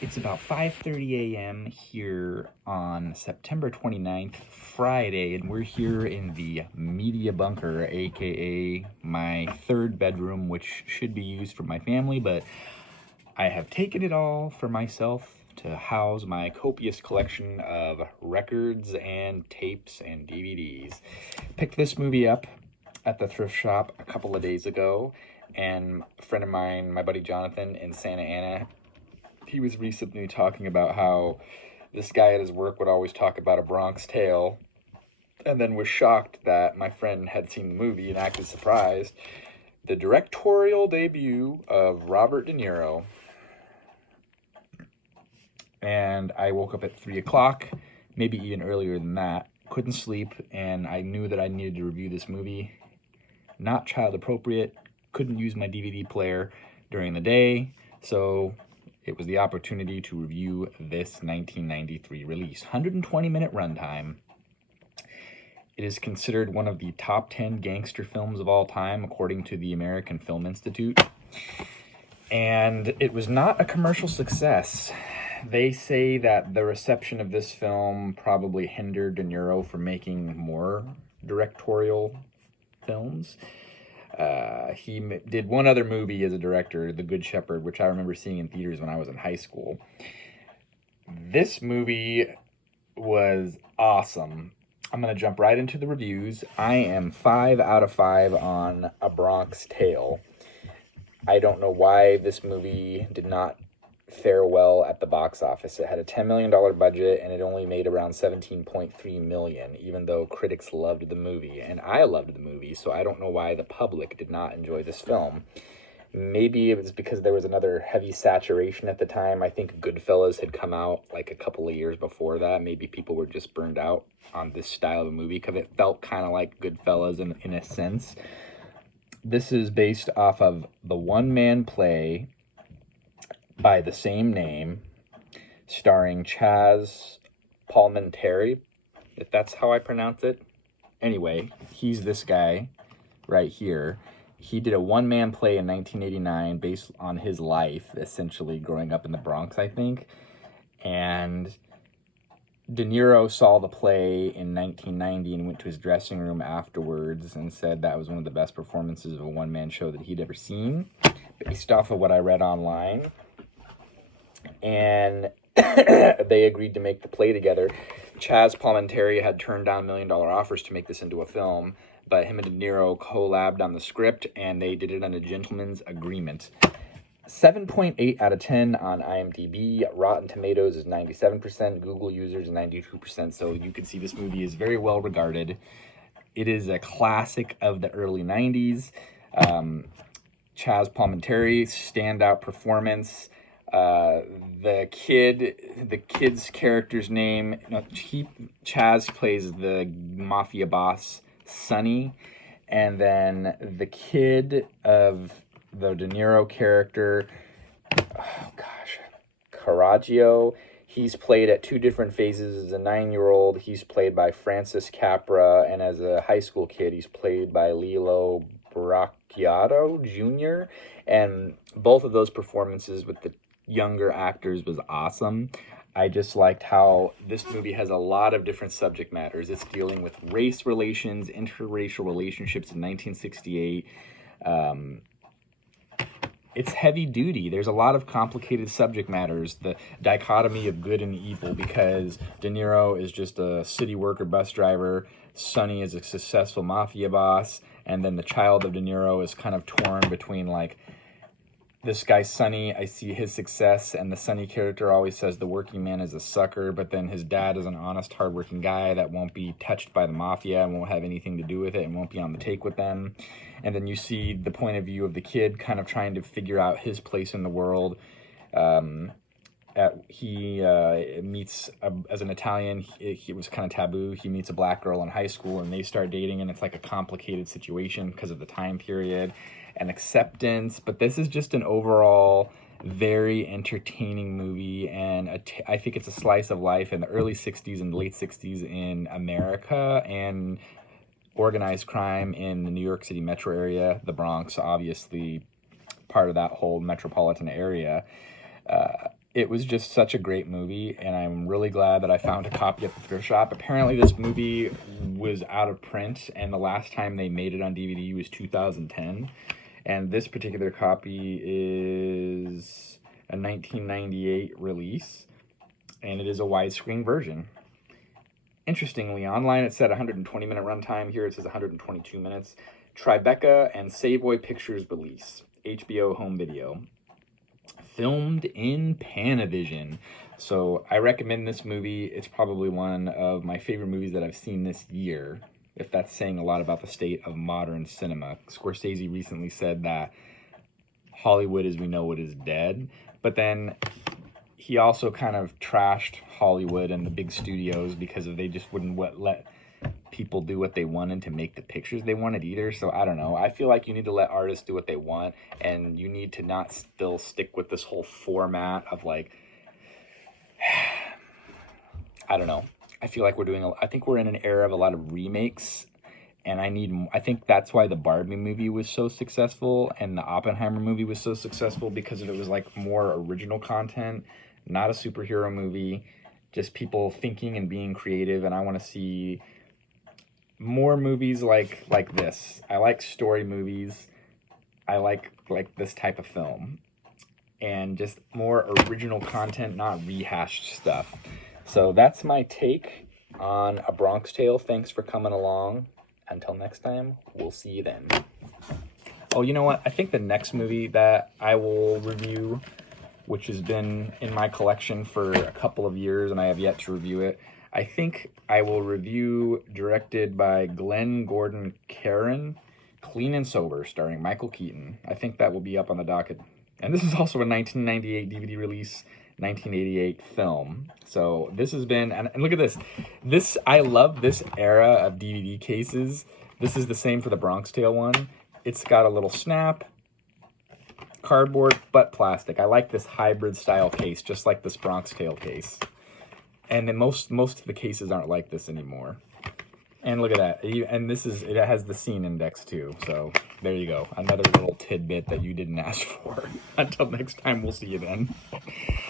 It's about 5:30 a.m. here on September 29th, Friday, and we're here in the media bunker, aka my third bedroom, which should be used for my family, but I have taken it all for myself to house my copious collection of records and tapes and DVDs. Picked this movie up at the thrift shop a couple of days ago, and a friend of mine, my buddy Jonathan in Santa Ana, he was recently talking about how this guy at his work would always talk about A Bronx Tale, and then was shocked that my friend had seen the movie and acted surprised. The directorial debut of Robert De Niro. And I woke up at 3 o'clock, maybe even earlier than that. Couldn't sleep, and I knew that I needed to review this movie. Not child appropriate, couldn't use my DVD player during the day, so it was the opportunity to review this 1993 release. 120-minute runtime. It is considered one of the top 10 gangster films of all time, according to the American Film Institute. And it was not a commercial success. They say that the reception of this film probably hindered De Niro from making more directorial films. He did one other movie as a director, The Good Shepherd, which I remember seeing in theaters when I was in high school. This movie was awesome. I'm going to jump right into the reviews. I am 5 out of 5 on A Bronx Tale. I don't know why this movie did not fare well at the box office. It had a $10 million budget and it only made around $17.3 million, even though critics loved the movie. And I loved the movie, so I don't know why the public did not enjoy this film. Maybe it was because there was another heavy saturation at the time. I think Goodfellas had come out like a couple of years before that. Maybe people were just burned out on this style of a movie because it felt kind of like Goodfellas in a sense. This is based off of the one-man play by the same name, starring Chaz Palminteri, if that's how I pronounce it. Anyway, he's this guy right here. He did a one-man play in 1989 based on his life, essentially growing up in the Bronx, I think. And De Niro saw the play in 1990 and went to his dressing room afterwards and said that was one of the best performances of a one-man show that he'd ever seen, based off of what I read online. And they agreed to make the play together. Chaz Palminteri had turned down $1 million offers to make this into a film, but him and De Niro collabed on the script, and they did it on a gentleman's agreement. 7.8 out of 10 on IMDb. Rotten Tomatoes is 97%. Google users 92%. So you can see this movie is very well regarded. It is a classic of the early 90s. Chaz Palminteri, standout performance. The kid's character's name, Chaz plays the mafia boss, Sonny, and then the kid of the De Niro character, Caraggio, he's played at two different phases. As a 9-year-old, he's played by Francis Capra, and as a high school kid, he's played by Lilo Bracciato Jr., and both of those performances with the younger actors was awesome. I just liked how this movie has a lot of different subject matters. It's dealing with race relations, interracial relationships in 1968. It's heavy duty. There's a lot of complicated subject matters. The dichotomy of good and evil, because De Niro is just a city worker bus driver. Sonny is a successful mafia boss. And then the child of De Niro is kind of torn between, like, this guy Sonny, I see his success, and the Sonny character always says the working man is a sucker, but then his dad is an honest, hardworking guy that won't be touched by the mafia and won't have anything to do with it and won't be on the take with them. And then you see the point of view of the kid kind of trying to figure out his place in the world. He meets, as an Italian, it was kind of taboo. He meets a black girl in high school, and they start dating, and it's like a complicated situation because of the time period and acceptance. But this is just an overall very entertaining movie, and I think it's a slice of life in the early 60s and late 60s in America, and organized crime in the New York City metro area, the Bronx, obviously part of that whole metropolitan area. it was just such a great movie, and I'm really glad that I found a copy at the thrift shop. Apparently, this movie was out of print, and the last time they made it on DVD was 2010. And this particular copy is a 1998 release, and it is a widescreen version. Interestingly, online it said 120-minute runtime. Here it says 122 minutes. Tribeca and Savoy Pictures release. HBO home video. Filmed in Panavision. So I recommend this movie. It's probably one of my favorite movies that I've seen this year, if that's saying a lot about the state of modern cinema. Scorsese recently said that Hollywood as we know it is dead, but then he also kind of trashed Hollywood and the big studios because they just wouldn't let people do what they wanted to make the pictures they wanted either. So I don't know. I feel like you need to let artists do what they want, and you need to not still stick with this whole format of like, I don't know. I feel like I think we're in an era of a lot of remakes, and I think that's why the Barbie movie was so successful and the Oppenheimer movie was so successful, because it was like more original content, not a superhero movie, just people thinking and being creative. And I want to see more movies like this. I like story movies. I like this type of film, and just more original content, not rehashed stuff. So that's my take on A Bronx Tale. Thanks for coming along. Until next time, we'll see you then. Oh, you know what? I think the next movie that I will review, which has been in my collection for a couple of years and I have yet to review it, I think I will review, directed by Glenn Gordon Caron, Clean and Sober, starring Michael Keaton. I think that will be up on the docket. And this is also a 1998 DVD release, 1988 film. So this has been, and look at this. I love this era of DVD cases. This is the same for the Bronx Tale one. It's got a little snap, cardboard, but plastic. I like this hybrid style case, just like this Bronx Tale case. And then most of the cases aren't like this anymore. And look at that. And it has the scene index too. So there you go. Another little tidbit that you didn't ask for. Until next time, we'll see you then.